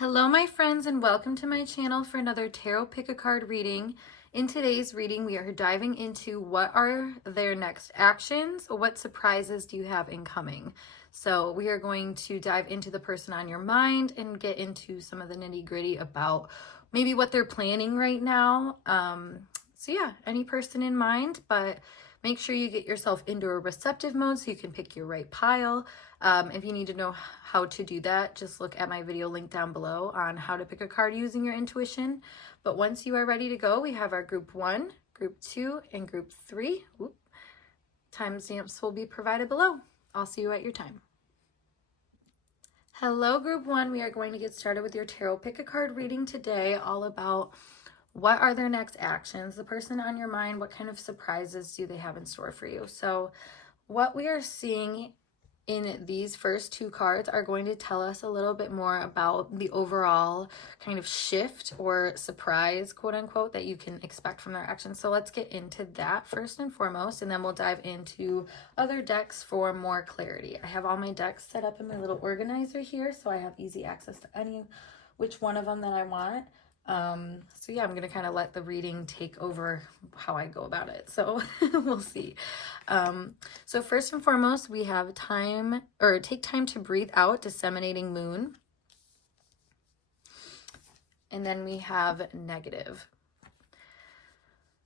Hello my friends, and welcome to my channel for another tarot pick a card reading. In today's reading we are diving into what are their next actions, what surprises do you have incoming. So we are going to dive into the person on your mind and get into some of the nitty-gritty about maybe what they're planning right now. So yeah, any person in mind, but make sure you get yourself into a receptive mode so you can pick your right pile. If you need to know how to do that, just look at my video link down below on how to pick a card using your intuition. But once you are ready to go, we have our group 1, group 2, and group 3. Timestamps will be provided below. I'll see you at your time. Hello group 1, we are going to get started with your tarot pick a card reading today, all about what are their next actions, the person on your mind, what kind of surprises do they have in store for you. So what we are seeing in these first two cards are going to tell us a little bit more about the overall kind of shift or surprise, quote unquote, that you can expect from their actions. So let's get into that first and foremost, and then we'll dive into other decks for more clarity. I have all my decks set up in my little organizer here, so I have easy access to any which one of them that I want. So yeah, I'm going to kind of let the reading take over how I go about it. So we'll see. So first and foremost, we have take time to breathe out, disseminating moon. And then we have negative.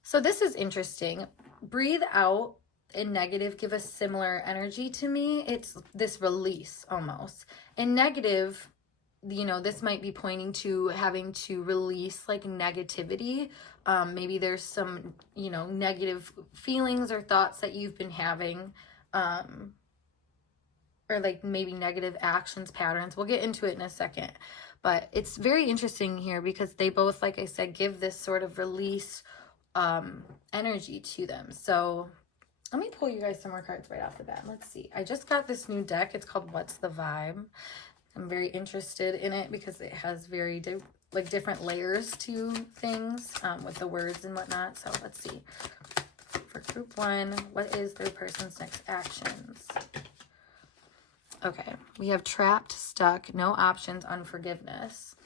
So this is interesting. Breathe out and negative give a similar energy to me. It's this release almost. And negative, you know, this might be pointing to having to release like negativity. Maybe there's some, you know, negative feelings or thoughts that you've been having, or like maybe negative actions, patterns. We'll get into it in a second, but it's very interesting here because they both, like I said, give this sort of release energy to them. So let me pull you guys some more cards right off the bat. Let's see. I just got this new deck. It's called What's the Vibe? I'm very interested in it because it has very different layers to things with the words and whatnot. So let's see. For group 1, what is their person's next actions? Okay, we have trapped, stuck, no options, unforgiveness.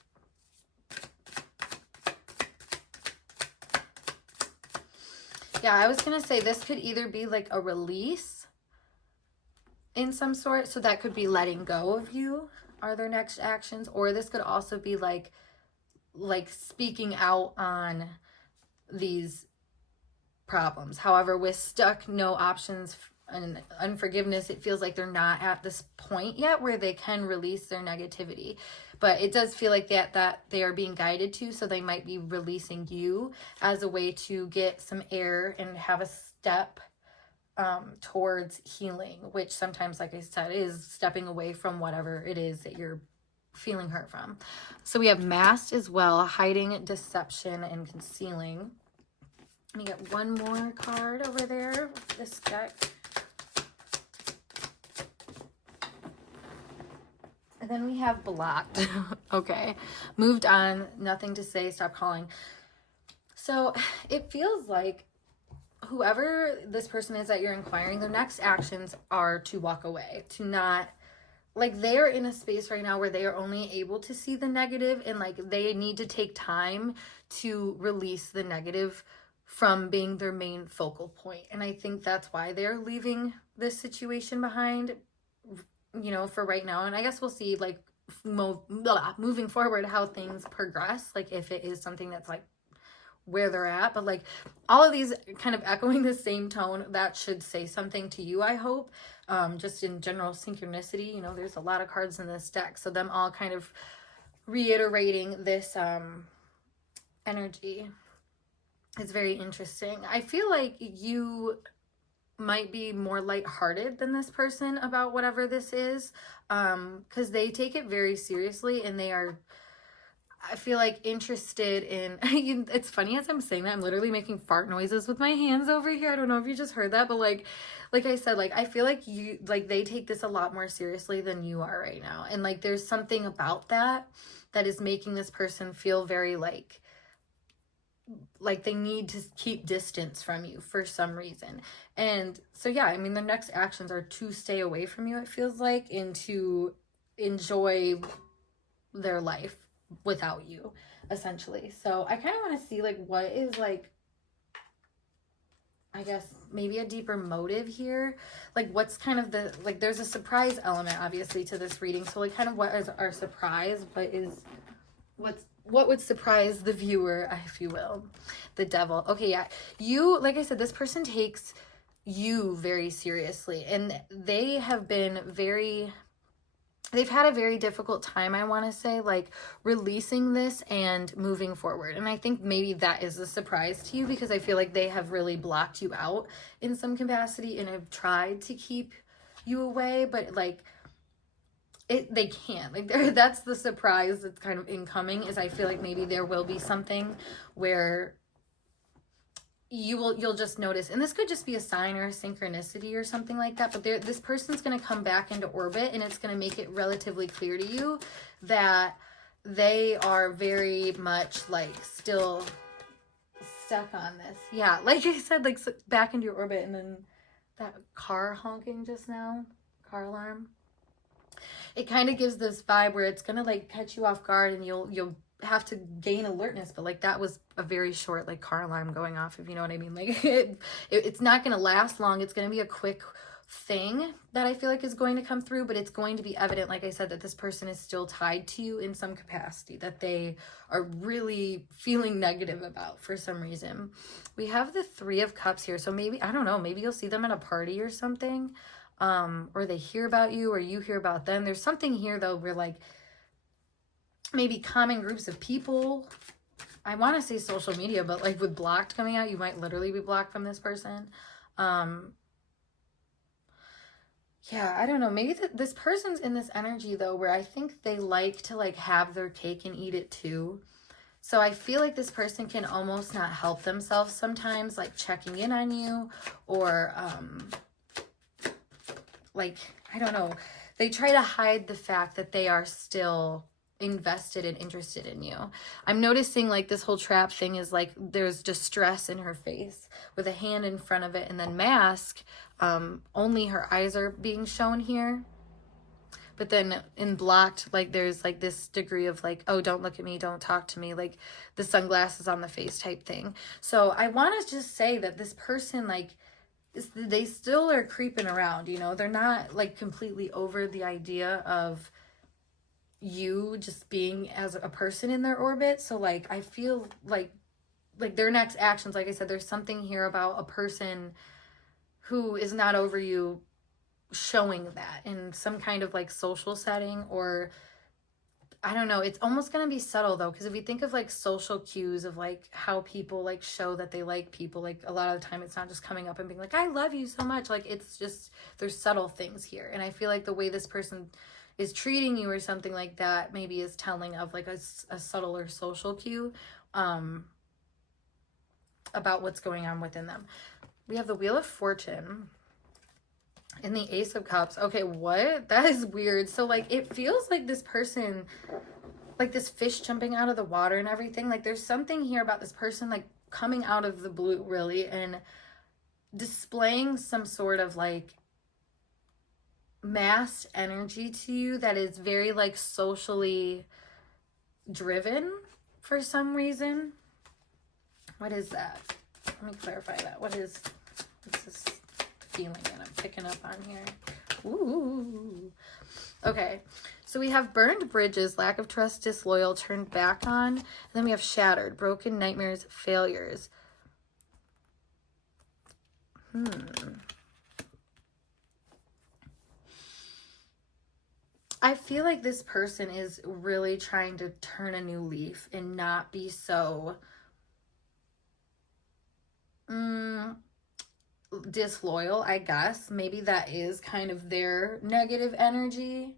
Yeah, I was going to say this could either be like a release in some sort. So that could be letting go of you are their next actions, or this could also be like speaking out on these problems. However, with stuck, no options, and unforgiveness, it feels like they're not at this point yet where they can release their negativity, but it does feel like that they are being guided to, so they might be releasing you as a way to get some air and have a step towards healing, which sometimes, like I said, is stepping away from whatever it is that you're feeling hurt from. So we have masked as well, hiding, deception, and concealing. Let me get one more card over there with this deck. And then we have blocked. Okay. Moved on, nothing to say, stop calling. So it feels like whoever this person is that you're inquiring, their next actions are to walk away, to not, like, they're in a space right now where they are only able to see the negative, and like they need to take time to release the negative from being their main focal point. And I think that's why they're leaving this situation behind, you know, for right now. And I guess we'll see, like, moving forward how things progress, like if it is something that's like where they're at. But like all of these kind of echoing the same tone, that should say something to you, I hope. Just in general synchronicity, you know, there's a lot of cards in this deck, so them all kind of reiterating this energy is very interesting. I feel like you might be more lighthearted than this person about whatever this is, because they take it very seriously, and they are, I feel like, interested in, it's funny as I'm saying that, I'm literally making fart noises with my hands over here. I don't know if you just heard that, but like I said, like, I feel like they take this a lot more seriously than you are right now. And like, there's something about that is making this person feel very like they need to keep distance from you for some reason. And so, yeah, I mean, the next actions are to stay away from you, it feels like, and to enjoy their life without you, essentially. So I kind of want to see like what is like, I guess maybe a deeper motive here. Like what's kind of the, like there's a surprise element obviously to this reading. So like kind of what is our surprise? What would surprise the viewer, if you will? The devil. Okay, yeah. You, like I said, this person takes you very seriously, and they've had a very difficult time, I want to say, like releasing this and moving forward. And I think maybe that is a surprise to you, because I feel like they have really blocked you out in some capacity and have tried to keep you away, but like they can't. Like that's the surprise that's kind of incoming, is I feel like maybe there will be something where you'll just notice, and this could just be a sign or a synchronicity or something like that, but this person's going to come back into orbit, and it's going to make it relatively clear to you that they are very much like still stuck on this. Yeah, like I said, like back into your orbit. And then that car honking just now, car alarm, it kind of gives this vibe where it's going to like catch you off guard, and you'll have to gain alertness. But like that was a very short like car alarm going off, if you know what I mean. Like it's not going to last long. It's going to be a quick thing that I feel like is going to come through, but it's going to be evident, like I said, that this person is still tied to you in some capacity, that they are really feeling negative about for some reason. We have the 3 of Cups here, so maybe, I don't know, maybe you'll see them at a party or something, or they hear about you, or you hear about them. There's something here though where like maybe common groups of people. I want to say social media, but like with blocked coming out, you might literally be blocked from this person. Yeah, I don't know. Maybe this person's in this energy though, where I think they like to like have their cake and eat it too. So I feel like this person can almost not help themselves sometimes, like checking in on you, or like, I don't know. They try to hide the fact that they are still invested and interested in you. I'm noticing like this whole trap thing is like there's distress in her face with a hand in front of it, and then mask, only her eyes are being shown here. But then in blocked, like there's like this degree of like, oh, don't look at me, don't talk to me, like the sunglasses on the face type thing. So I want to just say that this person, like, they still are creeping around, you know. They're not like completely over the idea of you just being as a person in their orbit. So like I feel like their next actions, like I said, there's something here about a person who is not over you showing that in some kind of like social setting, or I don't know. It's almost going to be subtle though, because if you think of like social cues of like how people like show that they like people, like a lot of the time it's not just coming up and being like, I love you so much. Like it's just, there's subtle things here. And I feel like the way this person is treating you or something like that maybe is telling of like a subtler social cue about what's going on within them. We have the Wheel of Fortune and the Ace of Cups. Okay, what? That is weird. So like it feels like this person, like this fish jumping out of the water and everything, like there's something here about this person like coming out of the blue really and displaying some sort of like mass energy to you that is very like socially driven for some reason. What is that? Let me clarify that. What's this feeling that I'm picking up on here? Ooh. Okay. So we have burned bridges, lack of trust, disloyal, turned back on. And then we have shattered, broken, nightmares, failures. I feel like this person is really trying to turn a new leaf and not be so disloyal, I guess. Maybe that is kind of their negative energy.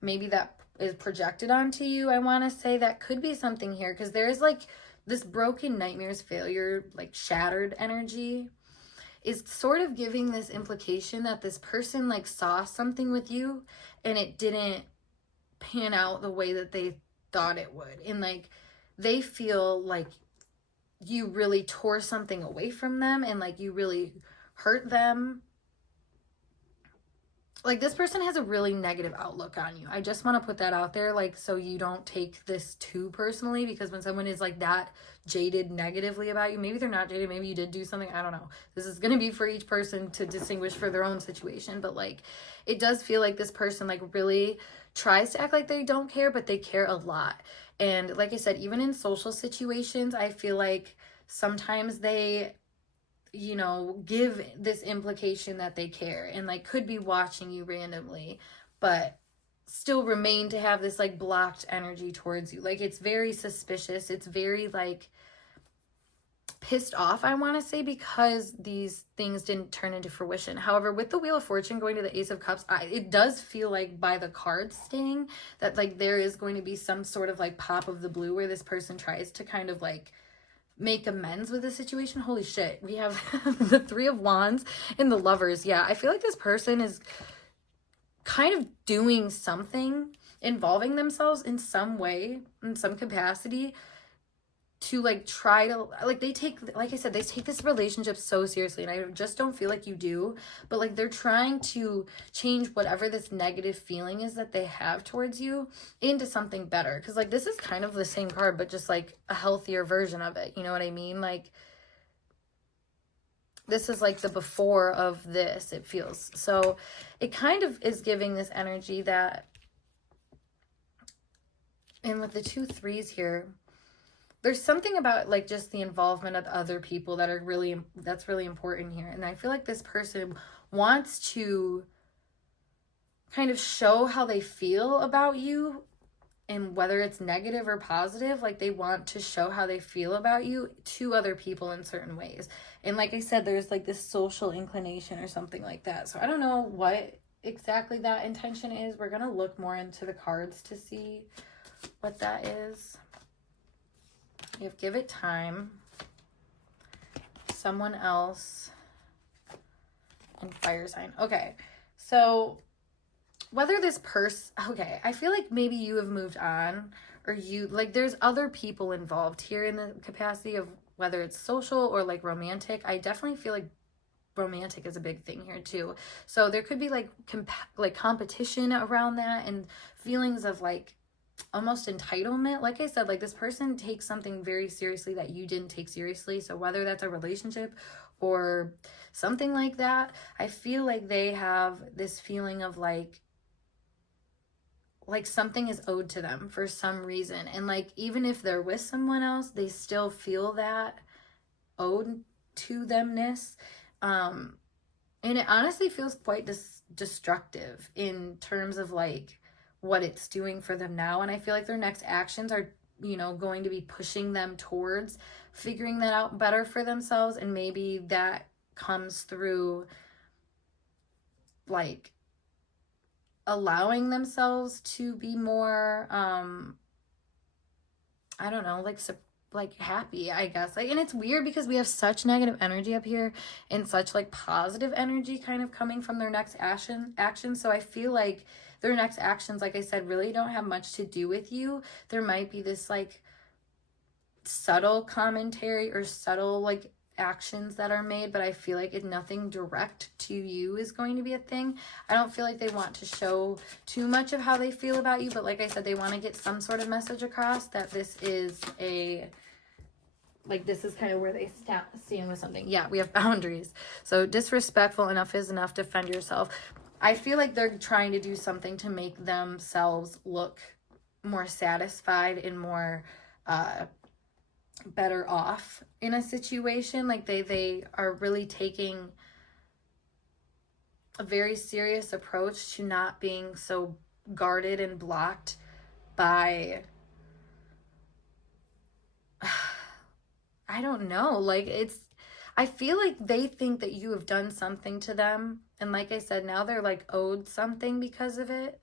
Maybe that is projected onto you. I want to say that could be something here, because there's like this broken, nightmares, failure, like shattered energy is sort of giving this implication that this person like saw something with you and it didn't pan out the way that they thought it would. And like they feel like you really tore something away from them and like you really hurt them. like this person has a really negative outlook on you. I just want to put that out there, like, so you don't take this too personally, because when someone is like that jaded negatively about you, maybe they're not jaded, maybe you did do something, I don't know. This is going to be for each person to distinguish for their own situation, but like it does feel like this person like really tries to act like they don't care, but they care a lot. And like I said, even in social situations, I feel like sometimes they, you know, give this implication that they care and like could be watching you randomly, but still remain to have this like blocked energy towards you. Like it's very suspicious. It's very like pissed off, I want to say, because these things didn't turn into fruition. However, with the Wheel of Fortune going to the Ace of Cups, it does feel like by the cards staying that like there is going to be some sort of like pop of the blue where this person tries to kind of like make amends with the situation. Holy shit, we have the Three of Wands and the Lovers. Yeah, I feel like this person is kind of doing something, involving themselves in some way, in some capacity, to like try to like, they take, like I said, they take this relationship so seriously, and I just don't feel like you do, but like they're trying to change whatever this negative feeling is that they have towards you into something better, because like this is kind of the same card but just like a healthier version of it, you know what I mean? Like this is like the before of this, it feels. So it kind of is giving this energy that, and with the 2 3s here, there's something about like just the involvement of other people that are really, that's really important here. And I feel like this person wants to kind of show how they feel about you, and whether it's negative or positive, like they want to show how they feel about you to other people in certain ways. And like I said, there's like this social inclination or something like that. So I don't know what exactly that intention is. We're going to look more into the cards to see what that is. You have Give It Time, Someone Else, and Fire Sign. Okay, so whether this person, okay, I feel like maybe you have moved on, or you, like there's other people involved here in the capacity of whether it's social or like romantic. I definitely feel like romantic is a big thing here too. So there could be like competition around that, and feelings of like almost entitlement. Like I said, like this person takes something very seriously that you didn't take seriously. So whether that's a relationship or something like that, I feel like they have this feeling of like something is owed to them for some reason. And like even if they're with someone else, they still feel that owed to themness. And it honestly feels quite destructive in terms of like what it's doing for them now. And I feel like their next actions are, you know, going to be pushing them towards figuring that out better for themselves. And maybe that comes through like allowing themselves to be more I don't know, like happy, I guess. Like, and it's weird because we have such negative energy up here and such like positive energy kind of coming from their next action. So I feel like their next actions, like I said, really don't have much to do with you. There might be this like subtle commentary or subtle like actions that are made, but I feel like nothing direct to you is going to be a thing. I don't feel like they want to show too much of how they feel about you, but like I said, they want to get some sort of message across that this is a, like this is kind of where they stand with something. Yeah, we have boundaries. So disrespectful, enough is enough, defend yourself. I feel like they're trying to do something to make themselves look more satisfied and more better off in a situation. Like they are really taking a very serious approach to not being so guarded and blocked by I don't know, like I feel like they think that you have done something to them, and like I said, now they're like owed something because of it.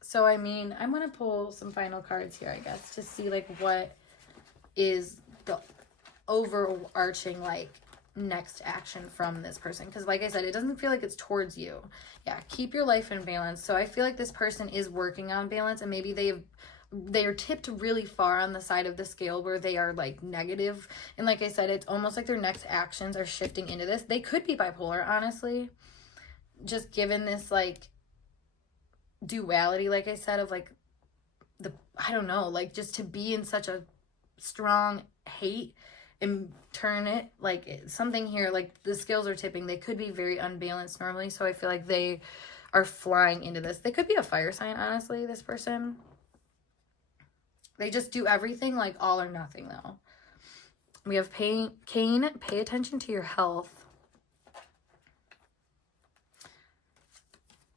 So I mean, I'm gonna pull some final cards here, I guess, to see like what is the overarching like next action from this person, because like I said, it doesn't feel like it's towards you. Yeah, keep your life in balance. So I feel like this person is working on balance, and maybe they are tipped really far on the side of the scale where they are like negative. And like I said, it's almost like their next actions are shifting into this. They could be bipolar, honestly. just given this like duality, like I said, of like I don't know, like just to be in such a strong hate and turn it like something here, like the scales are tipping. They could be very unbalanced normally, so I feel like they are flying into this. They could be a fire sign, honestly, this person. They just do everything like all or nothing, though. We have Cain, pay attention to your health.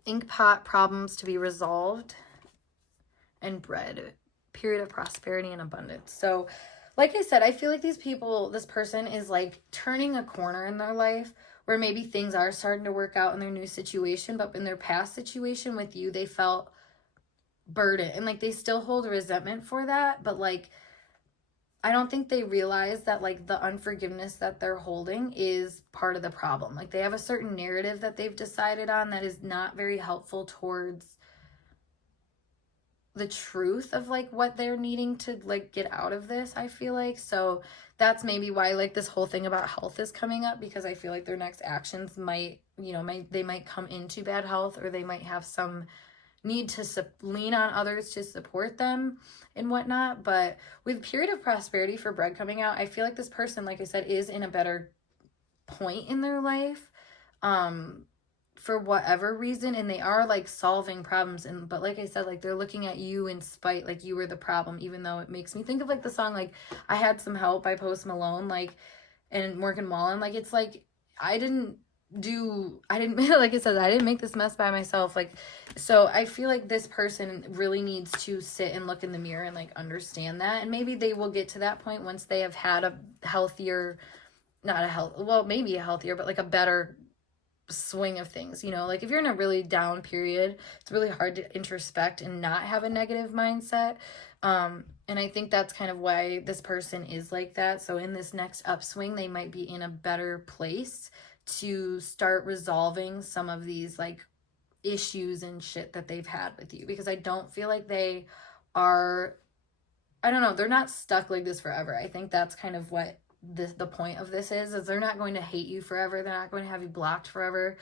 Inkpot, problems to be resolved. And bread, period of prosperity and abundance. So, like I said, I feel like this person is like turning a corner in their life where maybe things are starting to work out in their new situation, but in their past situation with you, they felt burdened and like they still hold resentment for that, but like I don't think they realize that like the unforgiveness that they're holding is part of the problem. Like they have a certain narrative that they've decided on that is not very helpful towards the truth of like what they're needing to like get out of this, I feel like. So that's maybe why like this whole thing about health is coming up, because I feel like their next actions might, you know, they might come into bad health, or they might have some need to lean on others to support them and whatnot. But with period of prosperity for bread coming out, I feel like this person, like I said, is in a better point in their life for whatever reason, and they are like solving problems, and but like I said, like they're looking at you in spite, like you were the problem, even though it makes me think of like the song like I Had Some Help by Post Malone, like, and Morgan Wallen. Like it's like I didn't like I said, I didn't make this mess by myself. Like, so I feel like this person really needs to sit and look in the mirror and like understand that, and maybe they will get to that point once they have had a healthier, maybe a healthier, but like a better swing of things. You know, like if you're in a really down period, it's really hard to introspect and not have a negative mindset, and I think that's kind of why this person is like that. So in this next upswing, they might be in a better place to start resolving some of these like issues and shit that they've had with you, because I don't feel like they are, I don't know, they're not stuck like this forever. I think that's kind of what the point of this is they're not going to hate you forever. They're not going to have you blocked forever.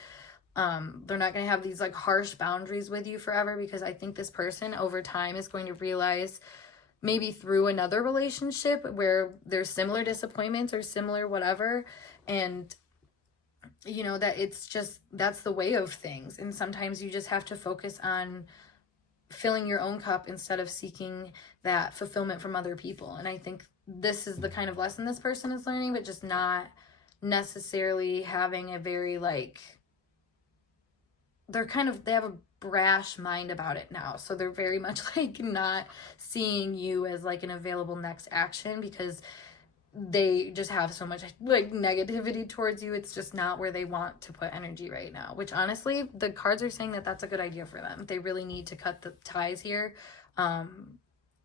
They're not going to have these like harsh boundaries with you forever, because I think this person over time is going to realize, maybe through another relationship where there's similar disappointments or similar whatever, and you know, that it's just, that's the way of things. And sometimes you just have to focus on filling your own cup instead of seeking that fulfillment from other people. And I think this is the kind of lesson this person is learning, but just not necessarily having a very like, they have a brash mind about it now. So they're very much like not seeing you as like an available next action, because they just have so much like negativity towards you. It's just not where they want to put energy right now, which honestly, the cards are saying that that's a good idea for them. They really need to cut the ties here.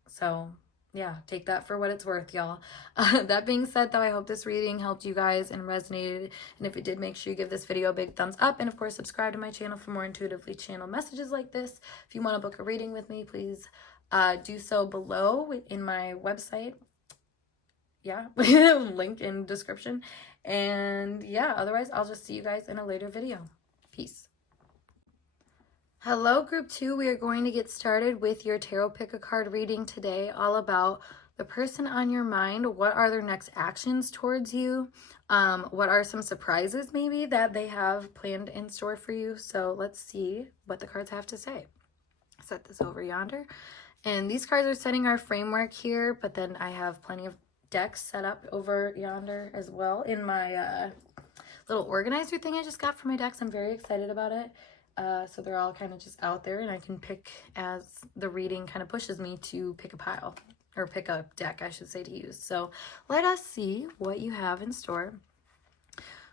So yeah, take that for what it's worth, y'all. That being said, though, I hope this reading helped you guys and resonated. And if it did, make sure you give this video a big thumbs up. And of course, subscribe to my channel for more intuitively channeled messages like this. If you want to book a reading with me, please do so below in my website. Yeah, link in description. And yeah, otherwise I'll just see you guys in a later video. Peace. Hello, group 2. We are going to get started with your tarot pick a card reading today, all about the person on your mind. What are their next actions towards you? What are some surprises maybe that they have planned in store for you? So let's see what the cards have to say. Set this over yonder. And these cards are setting our framework here, but then I have plenty of decks set up over yonder as well in my little organizer thing I just got for my decks. I'm very excited about it. So they're all kind of just out there, and I can pick as the reading kind of pushes me to pick a pile, or pick a deck, I should say, to use. So let us see what you have in store.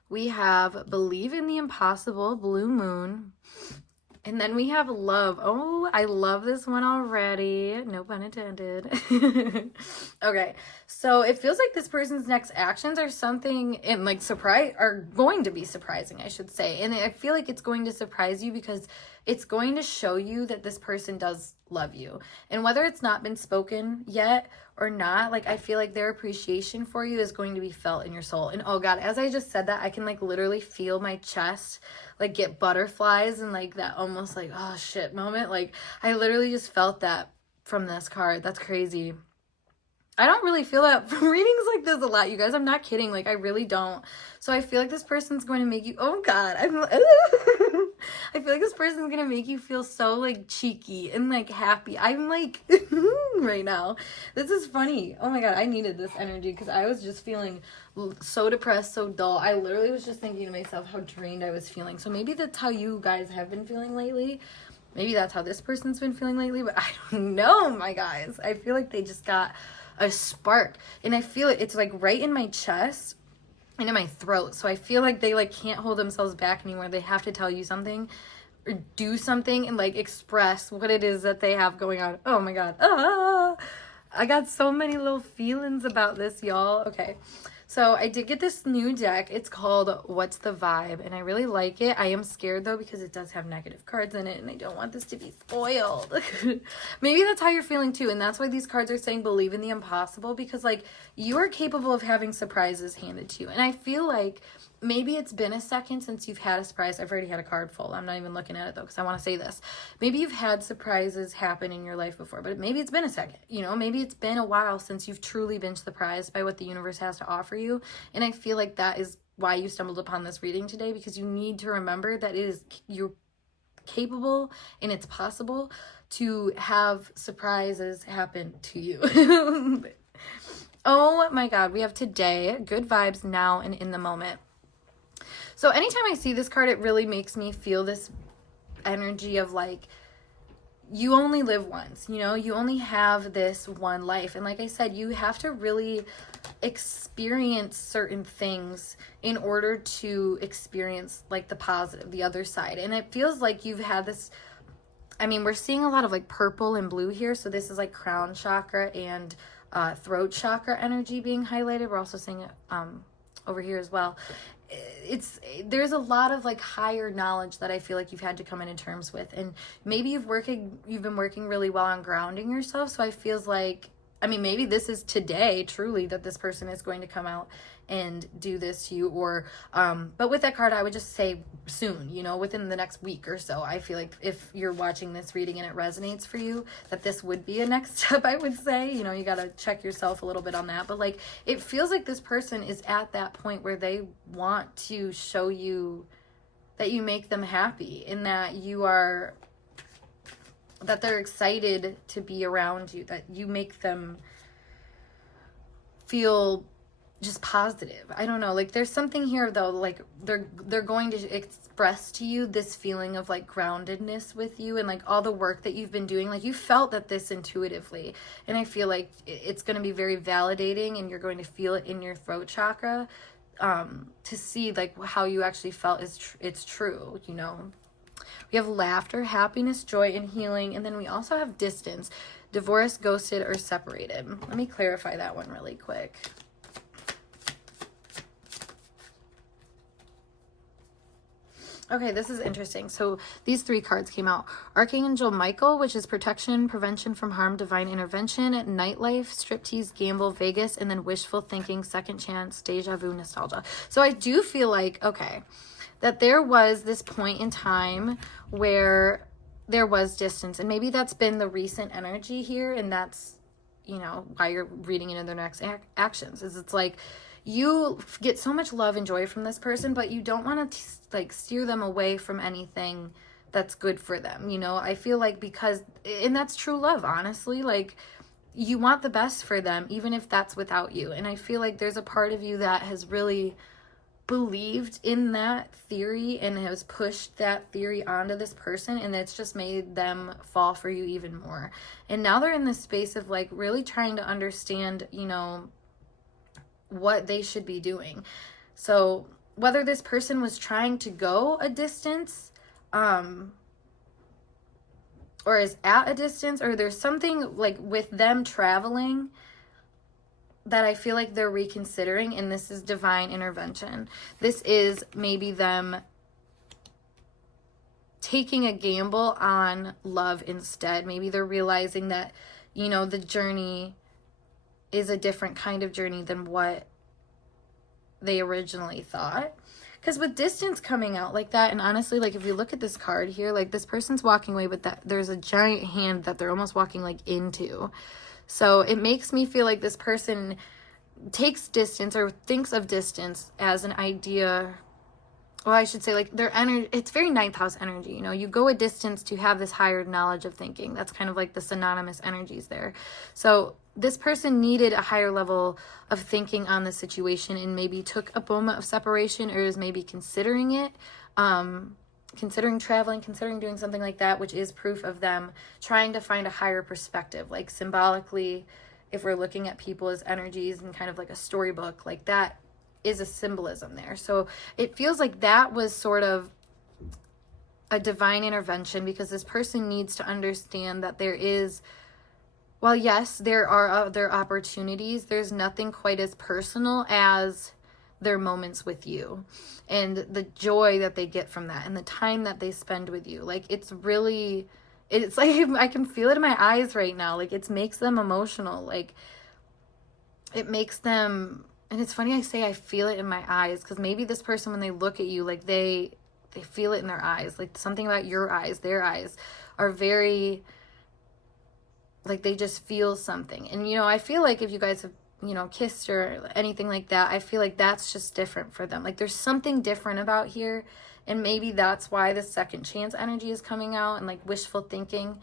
We have Believe in the Impossible, Blue Moon. And then we have Love. Oh, I love this one already. No pun intended. Okay, so it feels like this person's next actions are something, and like are going to be surprising, I should say. And I feel like it's going to surprise you, because it's going to show you that this person does love you. And whether it's not been spoken yet or not, like, I feel like their appreciation for you is going to be felt in your soul. And oh God, as I just said that, I can like literally feel my chest like get butterflies and like that almost like, oh shit moment. Like, I literally just felt that from this card. That's crazy. I don't really feel that from readings like this a lot, you guys. I'm not kidding. Like, I really don't. So I feel like this person's going to make you, oh God, I feel like this person's going to make you feel so like cheeky and like happy. I'm like, right now. This is funny. Oh my God, I needed this energy because I was just feeling so depressed, so dull. I literally was just thinking to myself how drained I was feeling. So maybe that's how you guys have been feeling lately. Maybe that's how this person's been feeling lately, but I don't know, my guys. I feel like they just got a spark, and I feel it's like right in my chest and in my throat. So I feel like they like can't hold themselves back anymore. They have to tell you something or do something and like express what it is that they have going on. Oh my God. I got so many little feelings about this, y'all. Okay. So I did get this new deck. It's called What's the Vibe? And I really like it. I am scared though because it does have negative cards in it and I don't want this to be spoiled. Maybe that's how you're feeling too. And that's why these cards are saying believe in the impossible, because like you are capable of having surprises handed to you. And I feel like maybe it's been a second since you've had a surprise. I've already had a card full. I'm not even looking at it though because I want to say this. Maybe you've had surprises happen in your life before, but maybe it's been a second. You know, maybe it's been a while since you've truly been surprised by what the universe has to offer you. And I feel like that is why you stumbled upon this reading today, because you need to remember that you're capable and it's possible to have surprises happen to you. Oh my God, we have today, good vibes now and in the moment. So anytime I see this card, it really makes me feel this energy of like, you only live once, you know, you only have this one life. And like I said, you have to really experience certain things in order to experience like the positive, the other side. And it feels like you've had this, I mean, we're seeing a lot of like purple and blue here. So this is like crown chakra and throat chakra energy being highlighted. We're also seeing it over here as well. There's a lot of like higher knowledge that I feel like you've had to come into terms with, and maybe you've been working really well on grounding yourself. So I feels like, I mean, maybe this is today truly that this person is going to come out and do this to you, or but with that card I would just say soon, you know, within the next week or so. I feel like if you're watching this reading and it resonates for you, that this would be a next step. I would say, you know, you got to check yourself a little bit on that, but like it feels like this person is at that point where they want to show you that you make them happy and that that they're excited to be around you, that you make them feel just positive. I don't know, like there's something here though, like they're going to express to you this feeling of like groundedness with you and like all the work that you've been doing. Like you felt that this intuitively, and I feel like it's going to be very validating, and you're going to feel it in your throat chakra to see like how you actually felt it's true, you know. We have laughter, happiness, joy, and healing, and then we also have distance, divorced, ghosted, or separated. Let me clarify that one really quick. Okay, this is interesting. So these three cards came out. Archangel Michael, which is protection, prevention from harm, divine intervention, nightlife, striptease, gamble, Vegas, and then wishful thinking, second chance, deja vu, nostalgia. So I do feel like, okay, that there was this point in time where there was distance, and maybe that's been the recent energy here, and that's, you know, why you're reading into their next actions. Is it's like you get so much love and joy from this person, but you don't want to like steer them away from anything that's good for them, you know. I feel like because, and that's true love, honestly, like you want the best for them even if that's without you. And I feel like there's a part of you that has really believed in that theory and has pushed that theory onto this person, and it's just made them fall for you even more. And now they're in this space of like really trying to understand, you know, what they should be doing. So whether this person was trying to go a distance or is at a distance, or there's something like with them traveling that I feel like they're reconsidering, and this is divine intervention. This is maybe them taking a gamble on love instead. Maybe they're realizing that, you know, the journey is a different kind of journey than what they originally thought. Because with distance coming out like that, and honestly, like, if you look at this card here, like, this person's walking away with that, there's a giant hand that they're almost walking, like, into. So it makes me feel like this person takes distance or thinks of distance as an idea. Well, I should say, like, their energy, it's very ninth house energy. You know, you go a distance to have this higher knowledge of thinking. That's kind of like the synonymous energies there. So this person needed a higher level of thinking on the situation and maybe took a moment of separation, or is maybe considering it, considering traveling, considering doing something like that, which is proof of them trying to find a higher perspective. Like, symbolically, if we're looking at people as energies and kind of like a storybook, like, that is a symbolism there. So it feels like that was sort of a divine intervention, because this person needs to understand that there is, well, yes, there are other opportunities. There's nothing quite as personal as their moments with you and the joy that they get from that and the time that they spend with you. Like, it's really, it's like, I can feel it in my eyes right now. Like, it makes them emotional. Like, it makes them, and it's funny I say I feel it in my eyes, because maybe this person, when they look at you, like, they feel it in their eyes. Like, something about your eyes, their eyes are very, like, they just feel something. And, you know, I feel like if you guys have, you know, kissed or anything like that, I feel like that's just different for them. Like, there's something different about here. And maybe that's why the second chance energy is coming out, and like wishful thinking,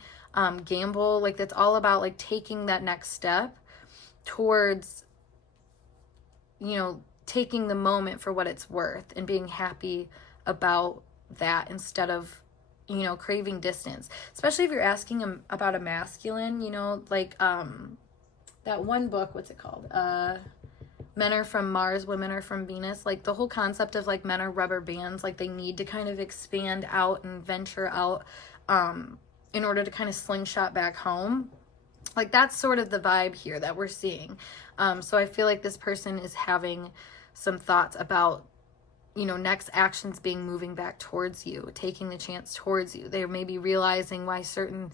gamble. Like, that's all about like taking that next step towards, you know, taking the moment for what it's worth and being happy about that, instead of, you know, craving distance. Especially if you're asking about a masculine, you know, like that one book, what's it called? Men Are From Mars, Women Are From Venus. Like, the whole concept of like men are rubber bands, like they need to kind of expand out and venture out in order to kind of slingshot back home. Like, that's sort of the vibe here that we're seeing. So I feel like this person is having some thoughts about, you know, next actions being moving back towards you, taking the chance towards you. They may be realizing why certain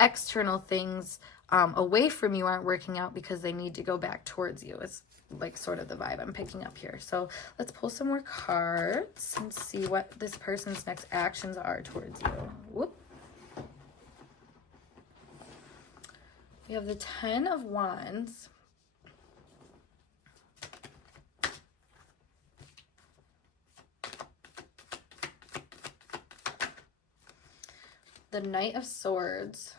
external things away from you aren't working out, because they need to go back towards you. It's like sort of the vibe I'm picking up here. So let's pull some more cards and see what this person's next actions are towards you. Whoop. We have the 10 of Wands. The Knight of Swords.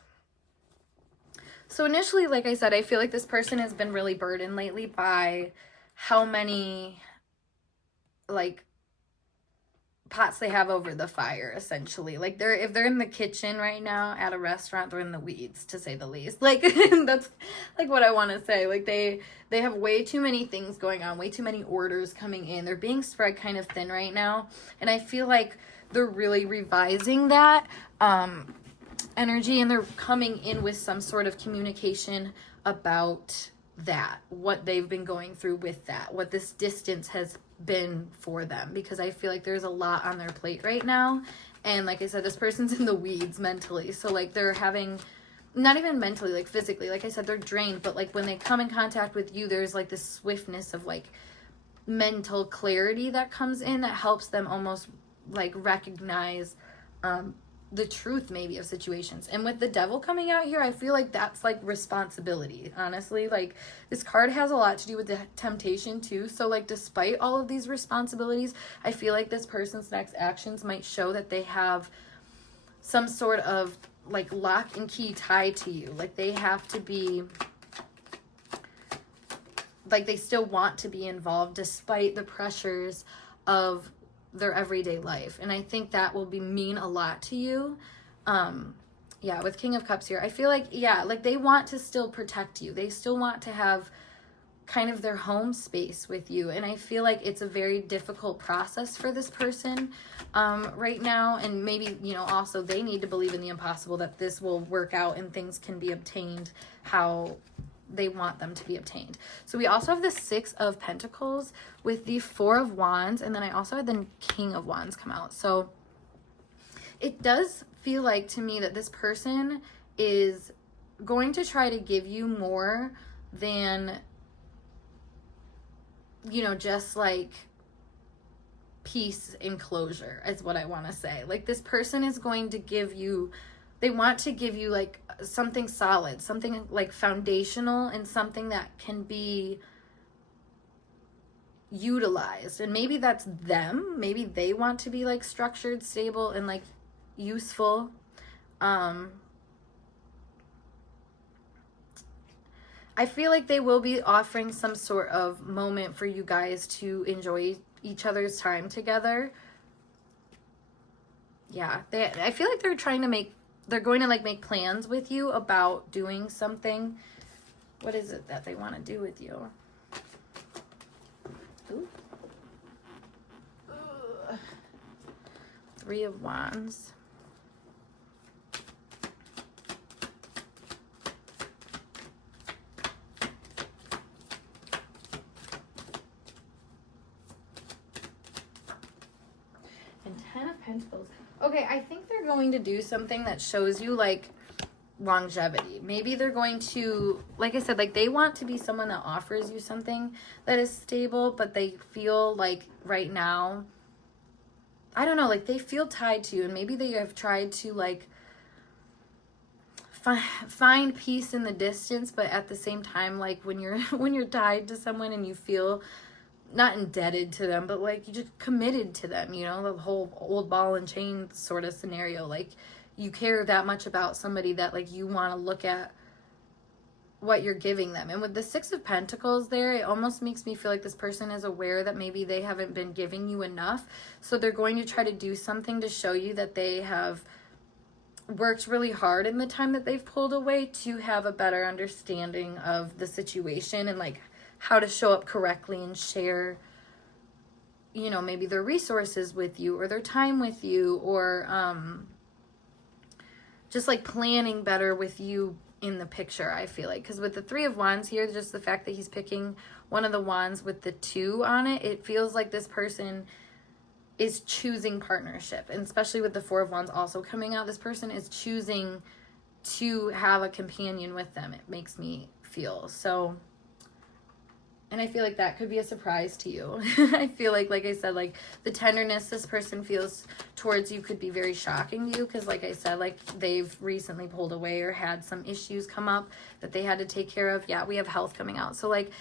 So initially, like I said, I feel like this person has been really burdened lately by how many, like, pots they have over the fire, essentially. Like, if they're in the kitchen right now at a restaurant, they're in the weeds, to say the least. Like, that's like what I want to say. Like, they have way too many things going on, way too many orders coming in. They're being spread kind of thin right now, and I feel like they're really revising that energy, and they're coming in with some sort of communication about that, what they've been going through with that, what this distance has been for them, because I feel like there's a lot on their plate right now. And like I said, this person's in the weeds mentally, so like they're having, not even mentally, like physically, like I said, they're drained, but like when they come in contact with you, there's like this swiftness of like mental clarity that comes in that helps them almost like recognize the truth maybe of situations. And with the Devil coming out here, I feel like that's like responsibility, honestly. Like, this card has a lot to do with the temptation too. So like, despite all of these responsibilities, I feel like this person's next actions might show that they have some sort of like lock and key tied to you. Like, they have to be, like, they still want to be involved despite the pressures of their everyday life. And I think that will mean a lot to you. Yeah, with King of Cups here, I feel like, yeah, like they want to still protect you. They still want to have kind of their home space with you. And I feel like it's a very difficult process for this person right now. And maybe, you know, also they need to believe in the impossible, that this will work out and things can be obtained how they want them to be obtained. So we also have the 6 of Pentacles with the 4 of Wands, and then I also had the King of Wands come out. So it does feel like to me that this person is going to try to give you more than, you know, just like peace and closure is what I want to say. Like, this person is going to give you, they want to give you like something solid, something like foundational, and something that can be utilized. And maybe that's them. Maybe they want to be like structured, stable, and like useful. I feel like they will be offering some sort of moment for you guys to enjoy each other's time together. Yeah, I feel like they're going to like make plans with you about doing something. What is it that they want to do with you? Ooh. Three of Wands. And 10 of Pentacles. Okay, I think they're going to do something that shows you like longevity. Maybe they're going to, like I said, like they want to be someone that offers you something that is stable, but they feel like right now, I don't know, like they feel tied to you, and maybe they have tried to like find peace in the distance, but at the same time, like when you're tied to someone and you feel not indebted to them, but like you just committed to them, you know, the whole old ball and chain sort of scenario. Like you care that much about somebody that like you want to look at what you're giving them. And with the Six of Pentacles there, it almost makes me feel like this person is aware that maybe they haven't been giving you enough. So they're going to try to do something to show you that they have worked really hard in the time that they've pulled away to have a better understanding of the situation and like how to show up correctly and share, you know, maybe their resources with you or their time with you, or just like planning better with you in the picture, I feel like. Because with the Three of Wands here, just the fact that he's picking one of the wands with the 2 on it, it feels like this person is choosing partnership. And especially with the Four of Wands also coming out, this person is choosing to have a companion with them, it makes me feel. So, and I feel like that could be a surprise to you. I feel like I said, like the tenderness this person feels towards you could be very shocking to you, because like I said, like they've recently pulled away or had some issues come up that they had to take care of. Yeah, we have health coming out. So like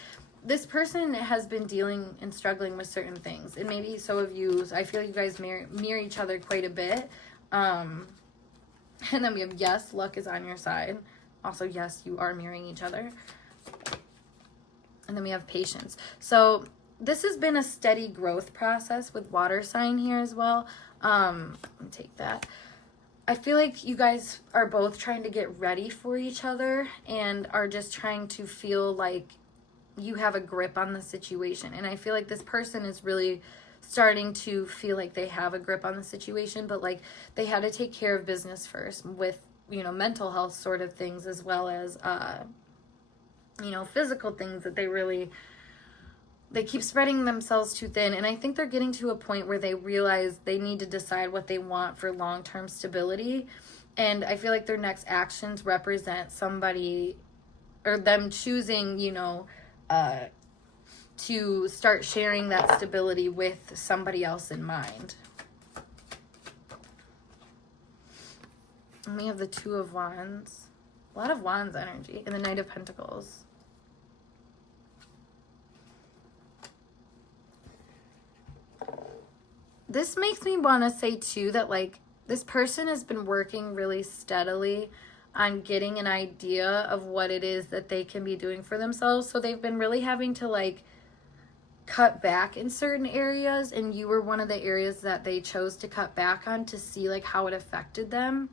this person has been dealing and struggling with certain things, and maybe so have you. I feel you guys mirror each other quite a bit. And then we have, yes, luck is on your side. Also, yes, you are mirroring each other. And then we have patience. So this has been a steady growth process with water sign here as well. Let me take that. I feel like you guys are both trying to get ready for each other and are just trying to feel like you have a grip on the situation. And I feel like this person is really starting to feel like they have a grip on the situation, but like they had to take care of business first with, you know, mental health sort of things, as well as you know, physical things that they keep spreading themselves too thin. And I think they're getting to a point where they realize they need to decide what they want for long-term stability. And I feel like their next actions represent somebody, or them choosing, you know, to start sharing that stability with somebody else in mind. And we have the Two of Wands. A lot of Wands energy. And the Knight of Pentacles. This makes me want to say too that like this person has been working really steadily on getting an idea of what it is that they can be doing for themselves. So they've been really having to like cut back in certain areas, and you were one of the areas that they chose to cut back on to see like how it affected them.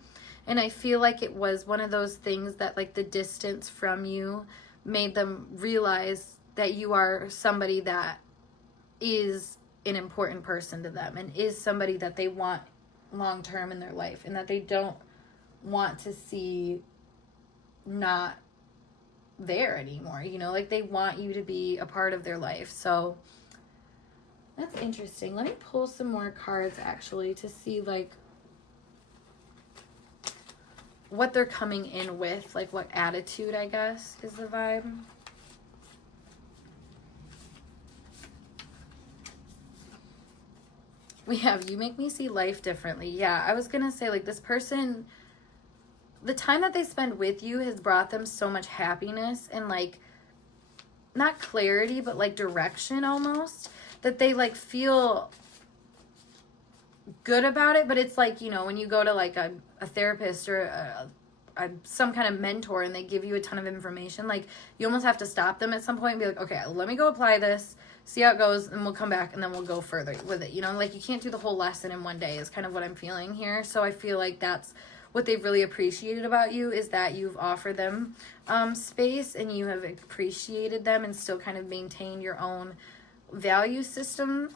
And I feel like it was one of those things that like the distance from you made them realize that you are somebody that is an important person to them and is somebody that they want long term in their life, and that they don't want to see not there anymore, you know, like they want you to be a part of their life. So that's interesting. Let me pull some more cards actually to see like what they're coming in with, like what attitude, I guess, is the vibe. We have, you make me see life differently. Yeah, I was gonna say, like, this person, the time that they spend with you has brought them so much happiness and, like, not clarity, but, like, direction almost, that they, like, feel good about it. But it's like, you know, when you go to, like, a therapist or some kind of mentor and they give you a ton of information, like, you almost have to stop them at some point and be like, okay, let me go apply this, see how it goes, and we'll come back and then we'll go further with it. You know, like, you can't do the whole lesson in one day is kind of what I'm feeling here. So I feel like that's what they've really appreciated about you, is that you've offered them space and you have appreciated them and still kind of maintained your own value system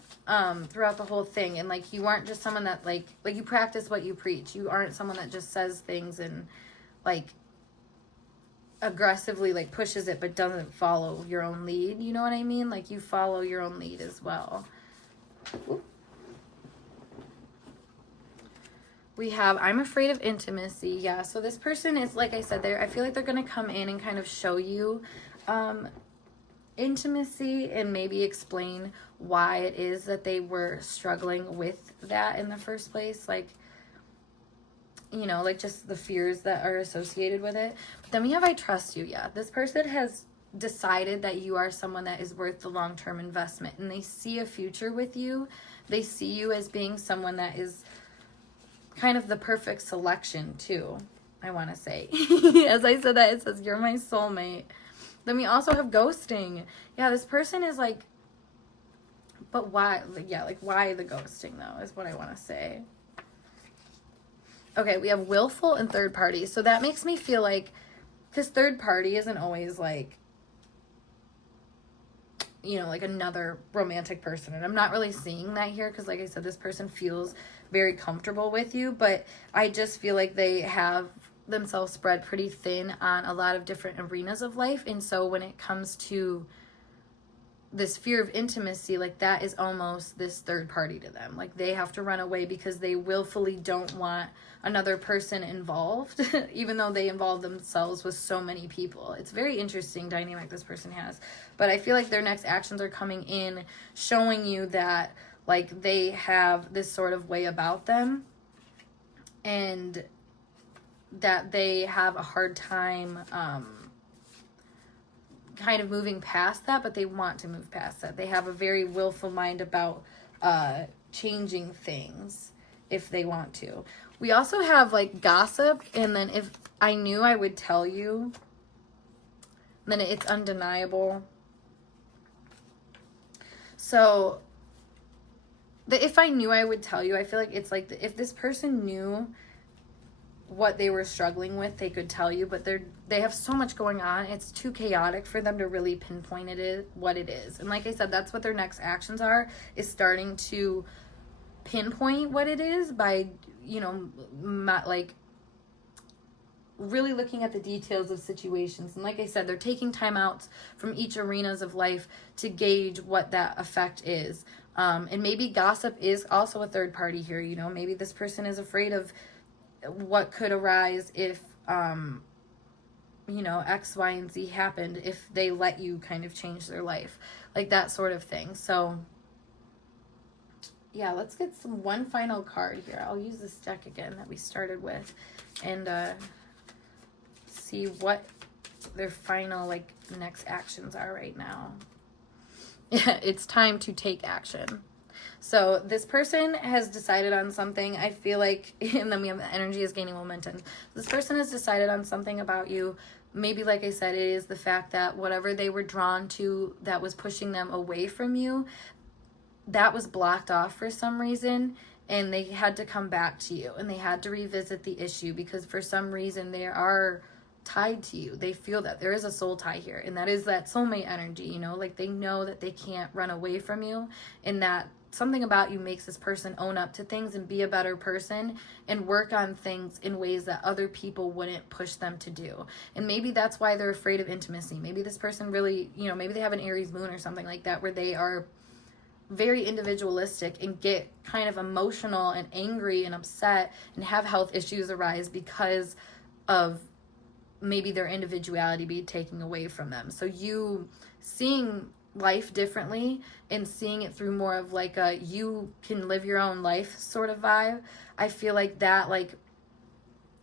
throughout the whole thing. And, like, you aren't just someone that, like you practice what you preach. You aren't someone that just says things and, like, aggressively, like, pushes it but doesn't follow your own lead. You know what I mean? Like, you follow your own lead as well. Ooh. We have, I'm afraid of intimacy. Yeah, so this person is, like I said, I feel like they're going to come in and kind of show you intimacy and maybe explain why it is that they were struggling with that in the first place. Like, you know, like, just the fears that are associated with it. But then we have, I trust you. Yeah, this person has decided that you are someone that is worth the long-term investment, and they see a future with you. They see you as being someone that is kind of the perfect selection too, I want to say. As I said that, it says, you're my soulmate. Then we also have ghosting. Yeah, this person is like, but why? Yeah, like, why the ghosting though, is what I want to say. Okay, we have willful and third party. So that makes me feel like, because third party isn't always like, you know, like another romantic person. And I'm not really seeing that here because, like I said, this person feels very comfortable with you. But I just feel like they have themselves spread pretty thin on a lot of different arenas of life. And so when it comes to this fear of intimacy, like, that is almost this third party to them. Like, they have to run away because they willfully don't want another person involved, even though they involve themselves with so many people. It's very interesting dynamic this person has. But I feel like their next actions are coming in, showing you that, like, they have this sort of way about them, and that they have a hard time kind of moving past that, but they want to move past that. They have a very willful mind about changing things if they want to. We also have, like, gossip, and then if I knew I would tell you, then it's undeniable. So if I knew I would tell you, I feel like it's like, if this person knew what they were struggling with, they could tell you, but they have so much going on, it's too chaotic for them to really pinpoint what it is. And like I said, that's what their next actions are, is starting to pinpoint what it is by, you know, like, really looking at the details of situations. And like I said, they're taking time outs from each arenas of life to gauge what that effect is. And maybe gossip is also a third party here. You know, maybe this person is afraid of what could arise if, you know, X, Y, and Z happened, if they let you kind of change their life, like that sort of thing. So yeah, let's get one final card here. I'll use this deck again that we started with, and see what their final, like, next actions are right now. Yeah, it's time to take action. So this person has decided on something, I feel like, and then we have the energy is gaining momentum. This person has decided on something about you. Maybe, like I said, it is the fact that whatever they were drawn to that was pushing them away from you, that was blocked off for some reason, and they had to come back to you, and they had to revisit the issue because for some reason they are tied to you. They feel that there is a soul tie here, and that is that soulmate energy, you know, like, they know that they can't run away from you, and that something about you makes this person own up to things and be a better person and work on things in ways that other people wouldn't push them to do. And maybe that's why they're afraid of intimacy. Maybe this person really, you know, maybe they have an Aries moon or something like that, where they are very individualistic and get kind of emotional and angry and upset and have health issues arise because of maybe their individuality be taken away from them. So you seeing life differently and seeing it through more of like a you can live your own life sort of vibe, I feel like that like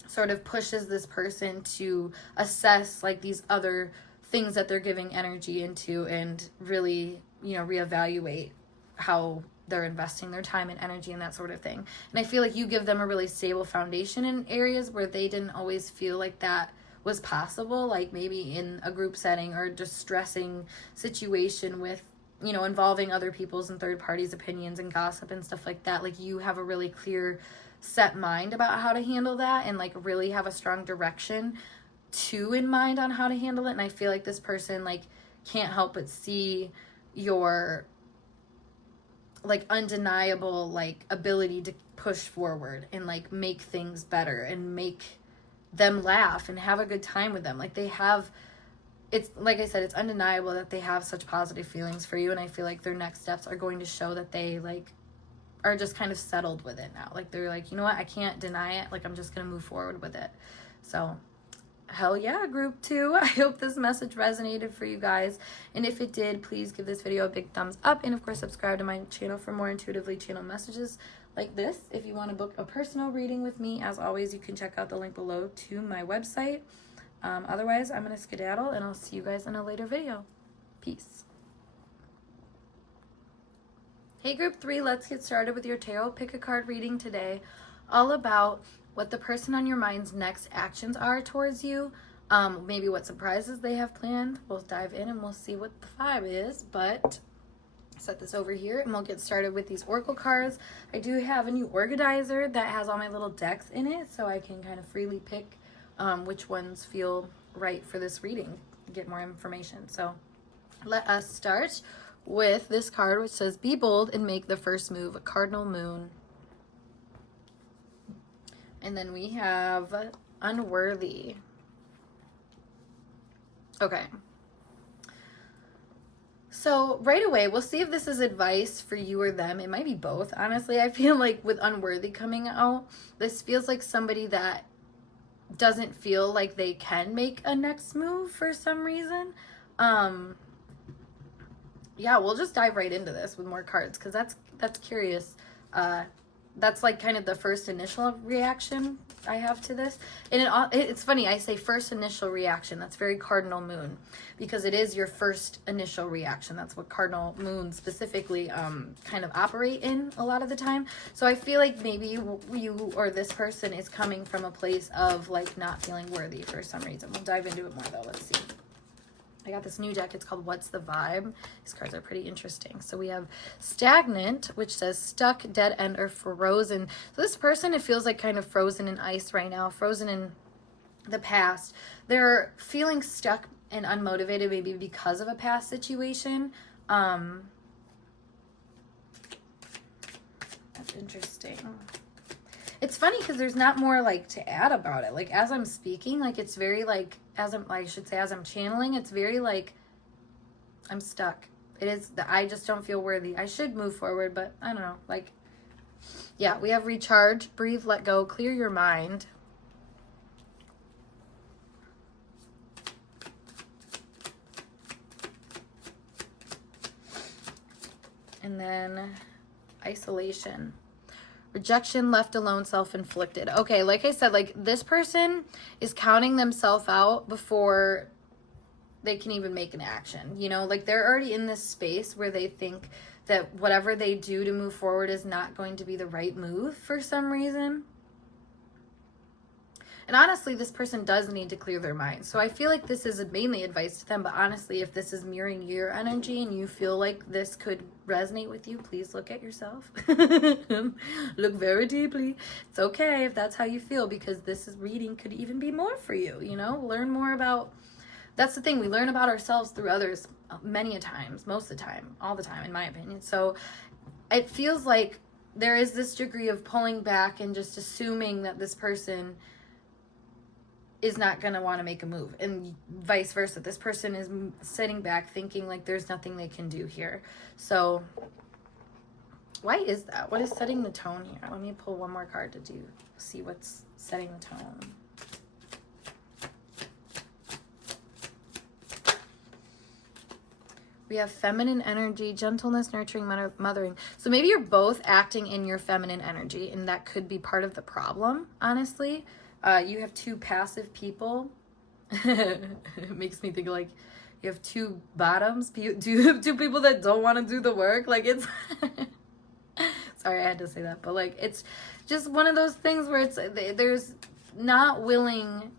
sort of pushes this person to assess like these other things that they're giving energy into and really, you know, reevaluate how they're investing their time and energy and that sort of thing. And I feel like you give them a really stable foundation in areas where they didn't always feel like that was possible, like maybe in a group setting or distressing situation with, you know, involving other people's and third parties' opinions and gossip and stuff like that. Like you have a really clear set mind about how to handle that and like really have a strong direction in mind on how to handle it. And I feel like this person like can't help but see your like undeniable like ability to push forward and like make things better and make them laugh and have a good time with them. Like they have, it's like I said, it's undeniable that they have such positive feelings for you, and I feel like their next steps are going to show that they like are just kind of settled with it now. Like they're like, you know what, I can't deny it, like I'm just gonna move forward with it. So hell yeah, group 2. I hope this message resonated for you guys, and if it did, please give this video a big thumbs up, and of course subscribe to my channel for more intuitively channeled messages like this. If you want to book a personal reading with me, as always, you can check out the link below to my website. Otherwise, I'm going to skedaddle, and I'll see you guys in a later video. Peace. Hey group 3, let's get started with your tarot pick a card reading today, all about what the person on your mind's next actions are towards you, maybe what surprises they have planned. We'll dive in and we'll see what the vibe is, but set this over here and we'll get started with these oracle cards. I do have a new organizer that has all my little decks in it, so I can kind of freely pick which ones feel right for this reading, get more information. So let us start with this card, which says be bold and make the first move, a cardinal moon. And then we have unworthy. Okay. So right away, we'll see if this is advice for you or them. It might be both. Honestly, I feel like with unworthy coming out, this feels like somebody that doesn't feel like they can make a next move for some reason. Yeah, we'll just dive right into this with more cards because that's curious. That's like kind of the first initial reaction I have to this. And it's funny, I say first initial reaction. That's very cardinal moon because it is your first initial reaction. That's what cardinal moon specifically kind of operate in a lot of the time. So I feel like maybe you or this person is coming from a place of like not feeling worthy for some reason. We'll dive into it more though. Let's see. I got this new deck. It's called What's the Vibe? These cards are pretty interesting. So we have Stagnant, which says stuck, dead end, or frozen. So this person, it feels like kind of frozen in ice right now, frozen in the past. They're feeling stuck and unmotivated maybe because of a past situation. That's interesting. It's funny because there's not more like to add about it. Like as I'm speaking, like it's very like as I'm channeling, it's very like I'm stuck. It is that I just don't feel worthy. I should move forward, but I don't know. Like, yeah, we have recharge, breathe, let go, clear your mind. And then isolation. Rejection, left alone, self-inflicted. Okay, like I said, like this person is counting themselves out before they can even make an action. You know, like they're already in this space where they think that whatever they do to move forward is not going to be the right move for some reason. And honestly, this person does need to clear their mind. So I feel like this is mainly advice to them. But honestly, if this is mirroring your energy and you feel like this could resonate with you, please look at yourself. Look very deeply. It's okay if that's how you feel, because reading could even be more for you, you know? Learn more about... That's the thing. We learn about ourselves through others many a times, most of the time, all the time, in my opinion. So it feels like there is this degree of pulling back and just assuming that this person is not going to want to make a move, and vice versa. This person is sitting back thinking like there's nothing they can do here. So why is that? What is setting the tone here? Let me pull one more card to see what's setting the tone. We have feminine energy, gentleness, nurturing, mothering. So maybe you're both acting in your feminine energy, and that could be part of the problem, honestly. You have two passive people. It makes me think like you have two bottoms, two people that don't want to do the work. Like it's, sorry, I had to say that, but like it's just one of those things where it's there's not willing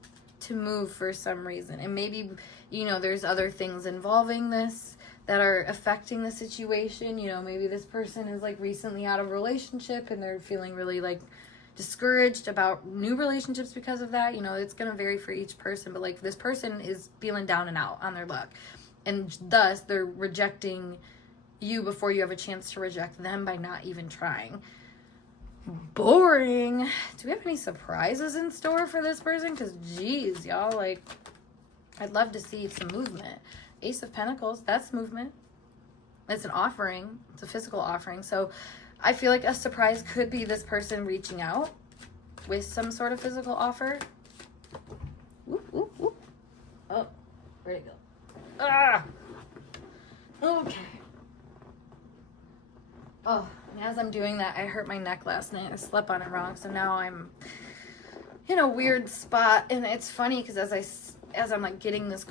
to move for some reason, and maybe there's other things involving this that are affecting the situation. Maybe this person is like recently out of a relationship and they're feeling really like discouraged about new relationships because of that. It's going to vary for each person, but like this person is feeling down and out on their luck, and thus they're rejecting you before you have a chance to reject them by not even trying. Boring. Do we have any surprises in store for this person? Because geez, y'all, like I'd love to see some movement. Ace of Pentacles, that's movement. It's an offering. It's a physical offering. So I feel like a surprise could be this person reaching out with some sort of physical offer. Whoop, whoop, whoop. Oh, where'd it go? Ah! Okay. Oh, and as I'm doing that, I hurt my neck last night. I slept on it wrong, so now I'm in a weird spot. And it's funny because as I'm like getting this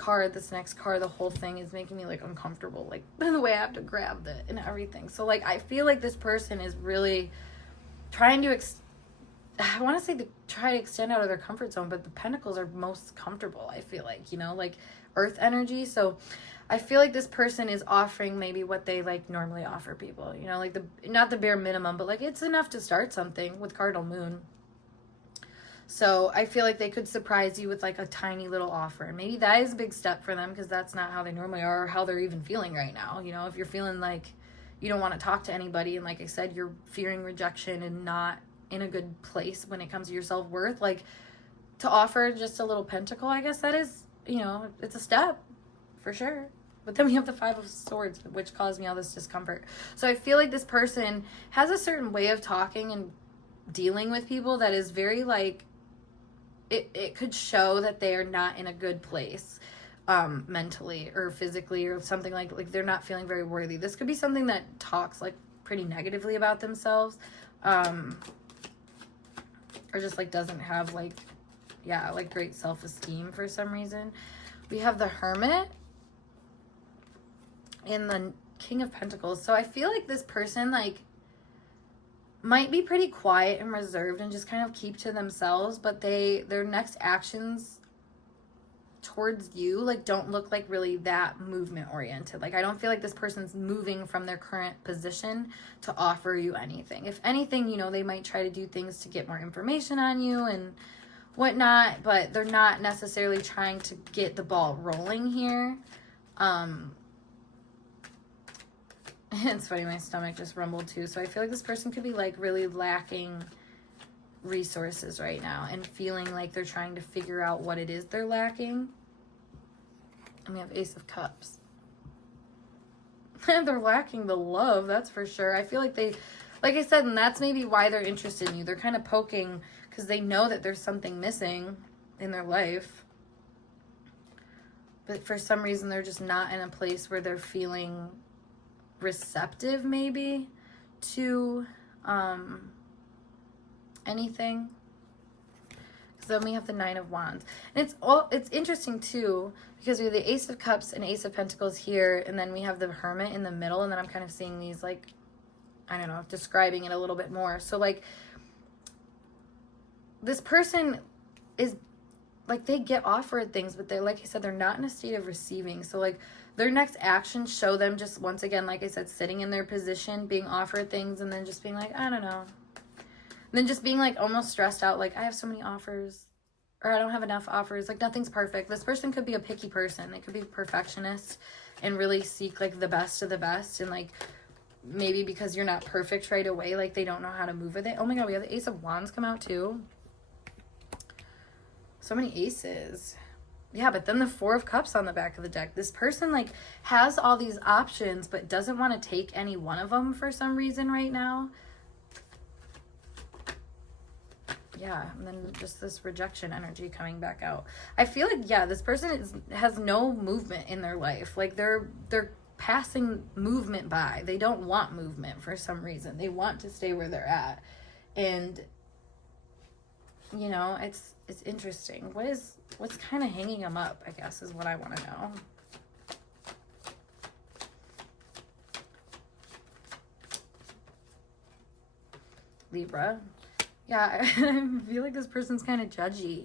next card, the whole thing is making me like uncomfortable, like the way I have to grab it and everything. So like I feel like this person is really trying to I want to say try to extend out of their comfort zone, but the pentacles are most comfortable, I feel like, like earth energy. So I feel like this person is offering maybe what they like normally offer people, like not the bare minimum, but like it's enough to start something with cardinal moon. So I feel like they could surprise you with like a tiny little offer. And maybe that is a big step for them because that's not how they normally are or how they're even feeling right now. If you're feeling like you don't want to talk to anybody, and like I said, you're fearing rejection and not in a good place when it comes to your self-worth, like to offer just a little pentacle, I guess that is, it's a step for sure. But then we have the Five of Swords, which caused me all this discomfort. So I feel like this person has a certain way of talking and dealing with people that is very like, it could show that they are not in a good place mentally or physically or something like they're not feeling very worthy. This could be something that talks like pretty negatively about themselves, or just like doesn't have like great self-esteem for some reason. We have the Hermit and the King of Pentacles. So I feel like this person like might be pretty quiet and reserved and just kind of keep to themselves, but their next actions towards you like don't look like really that movement oriented. Like I don't feel like this person's moving from their current position to offer you anything. If anything, they might try to do things to get more information on you and whatnot, but they're not necessarily trying to get the ball rolling here. It's funny, my stomach just rumbled too. So I feel like this person could be like really lacking resources right now and feeling like they're trying to figure out what it is they're lacking. And we have Ace of Cups. They're lacking the love, that's for sure. I feel like like I said, and that's maybe why they're interested in you. They're kind of poking because they know that there's something missing in their life. But for some reason, they're just not in a place where they're feeling receptive maybe to anything. So then we have the Nine of Wands, and it's interesting too because we have the Ace of Cups and Ace of Pentacles here, and then we have the Hermit in the middle, and then I'm kind of seeing these like, I don't know, describing it a little bit more. So like this person is like, they get offered things, but they're, like I said, they're not in a state of receiving. So like their next actions show them just, once again, like I said, sitting in their position, being offered things, and then just being like, I don't know. And then just being like almost stressed out, like I have so many offers, or I don't have enough offers, like nothing's perfect. This person could be a picky person. They could be a perfectionist and really seek like the best of the best, and like maybe because you're not perfect right away, like they don't know how to move with it. Oh my god, we have the Ace of Wands come out too. So many aces. Yeah, but then the Four of Cups on the back of the deck. This person like has all these options but doesn't want to take any one of them for some reason right now. Yeah, and then just this rejection energy coming back out. I feel like, yeah, this person has no movement in their life. Like they're passing movement by. They don't want movement for some reason. They want to stay where they're at. And, you know, it's interesting. What's kind of hanging them up, I guess, is what I want to know. Libra. Yeah, I feel like this person's kind of judgy.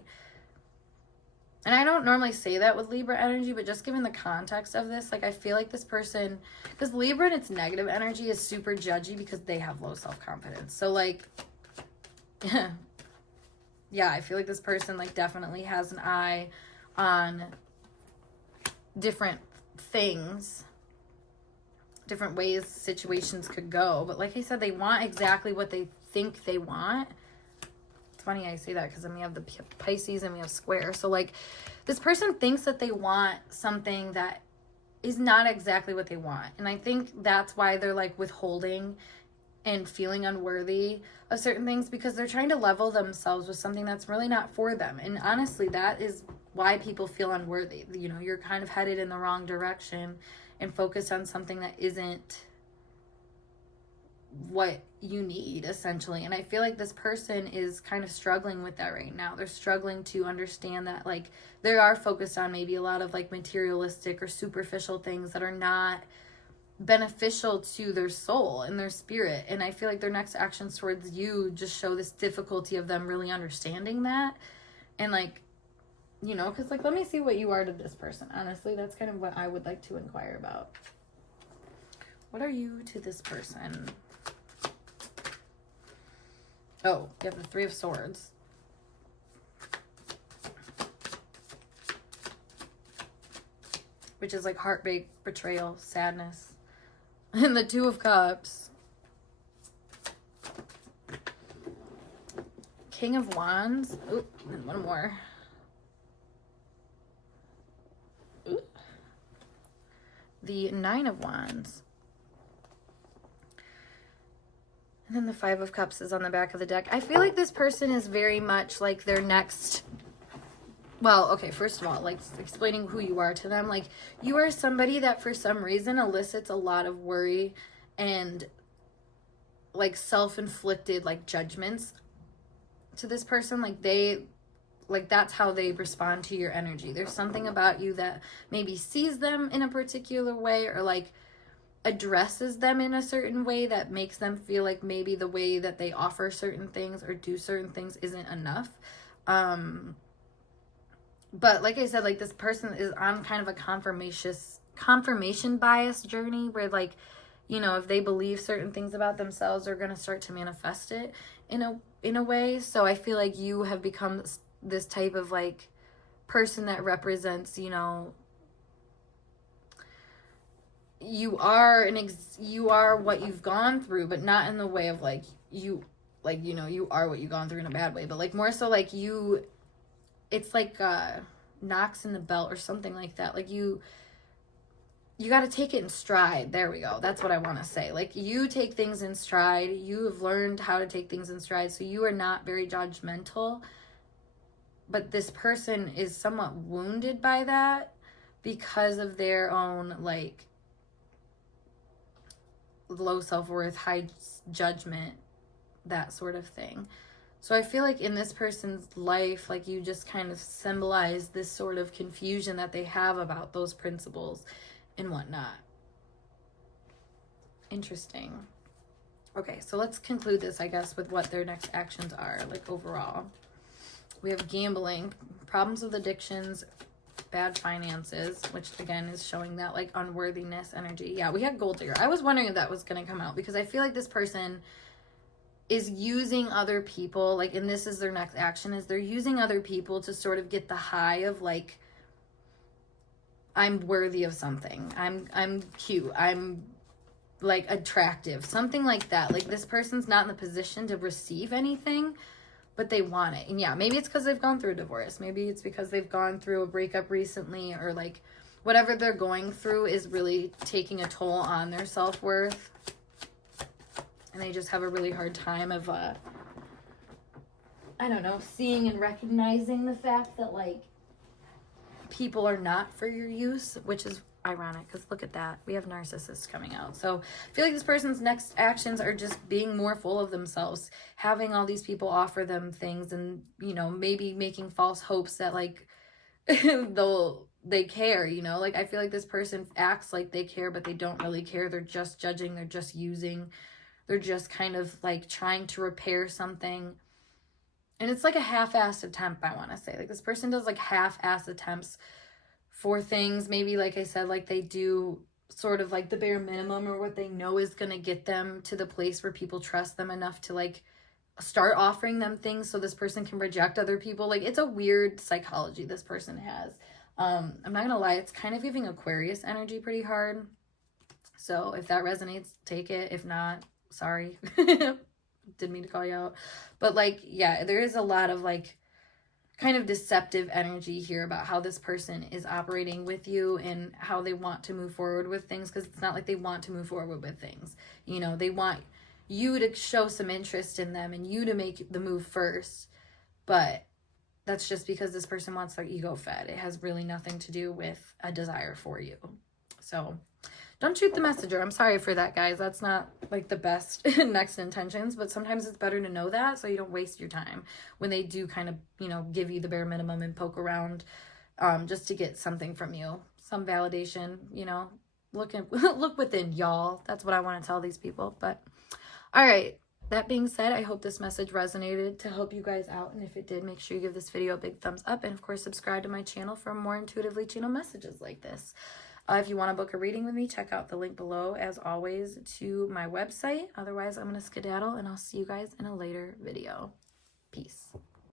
And I don't normally say that with Libra energy, but just given the context of this, like, I feel like this person, because Libra in its negative energy is super judgy because they have low self-confidence. So, like, yeah, I feel like this person, like, definitely has an eye on different things, different ways situations could go. But like I said, they want exactly what they think they want. It's funny I say that because then we have the Pisces and we have square. So, like, this person thinks that they want something that is not exactly what they want. And I think that's why they're, like, withholding and feeling unworthy of certain things, because they're trying to level themselves with something that's really not for them. And honestly, that is why people feel unworthy. You know, you're kind of headed in the wrong direction and focused on something that isn't what you need, essentially. And I feel like this person is kind of struggling with that right now. They're struggling to understand that, like, they are focused on maybe a lot of, like, materialistic or superficial things that are not beneficial to their soul and their spirit. And I feel like their next actions towards you just show this difficulty of them really understanding that. And, like, you know, because, like, let me see what you are to this person. Honestly, that's kind of what I would like to inquire about. What are you to this person? Oh, you have the Three of Swords. Which is, like, heartbreak, betrayal, sadness. And the Two of Cups. King of Wands. Ooh, and one more. Ooh. The Nine of Wands. And then the Five of Cups is on the back of the deck. I feel like this person is very much like their next... Well, okay, first of all, like, explaining who you are to them. Like, you are somebody that for some reason elicits a lot of worry and, like, self-inflicted, like, judgments to this person. Like, that's how they respond to your energy. There's something about you that maybe sees them in a particular way, or, like, addresses them in a certain way that makes them feel like maybe the way that they offer certain things or do certain things isn't enough. But like I said, like, this person is on kind of a confirmation bias journey where, like, you know, if they believe certain things about themselves, they're going to start to manifest it in a way. So I feel like you have become this type of, like, person that represents, you know, you are what you've gone through, but not in the way of, like, you know, you are what you've gone through in a bad way, but, like, more so, like, it's like knocks in the belt or something like that. Like, you got to take it in stride. There we go. That's what I want to say. Like, you take things in stride. You have learned how to take things in stride. So you are not very judgmental. But this person is somewhat wounded by that because of their own, like, low self-worth, high judgment, that sort of thing. So I feel like in this person's life, like, you just kind of symbolize this sort of confusion that they have about those principles and whatnot. Interesting. Okay, so let's conclude this, I guess, with what their next actions are, like, overall. We have gambling, problems with addictions, bad finances, which, again, is showing that, like, unworthiness energy. Yeah, we had gold digger. I was wondering if that was going to come out, because I feel like this person is using other people, like, and this is their next action, is they're using other people to sort of get the high of, like, I'm worthy of something. I'm cute. I'm, like, attractive. Something like that. Like, this person's not in the position to receive anything, but they want it. And yeah, maybe it's because they've gone through a divorce. Maybe it's because they've gone through a breakup recently, or, like, whatever they're going through is really taking a toll on their self-worth. And they just have a really hard time of, I don't know, seeing and recognizing the fact that, like, people are not for your use, which is ironic because look at that. We have narcissists coming out. So I feel like this person's next actions are just being more full of themselves, having all these people offer them things and, you know, maybe making false hopes that like they care, you know? Like I feel like this person acts like they care, but they don't really care. They're just judging. They're just using. They're just kind of like trying to repair something. And it's like a half-assed attempt, I want to say. Like this person does like half-assed attempts for things. Maybe like I said, like they do sort of like the bare minimum or what they know is going to get them to the place where people trust them enough to like start offering them things so this person can reject other people. Like it's a weird psychology this person has. I'm not gonna lie, it's kind of giving Aquarius energy pretty hard. So if that resonates, take it. If not, sorry. Didn't mean to call you out. But like, yeah, there is a lot of like kind of deceptive energy here about how this person is operating with you and how they want to move forward with things, because it's not like they want to move forward with things. You know, they want you to show some interest in them and you to make the move first. But that's just because this person wants their ego fed. It has really nothing to do with a desire for you. So don't shoot the messenger. I'm sorry for that, guys. That's not like the best next intentions, but sometimes it's better to know that so you don't waste your time when they do kind of, you know, give you the bare minimum and poke around just to get something from you. Some validation, you know, look within, y'all. That's what I want to tell these people. But all right. That being said, I hope this message resonated to help you guys out. And if it did, make sure you give this video a big thumbs up. And of course, subscribe to my channel for more intuitively channeled messages like this. If you want to book a reading with me, check out the link below, as always, to my website. Otherwise, I'm going to skedaddle, and I'll see you guys in a later video. Peace.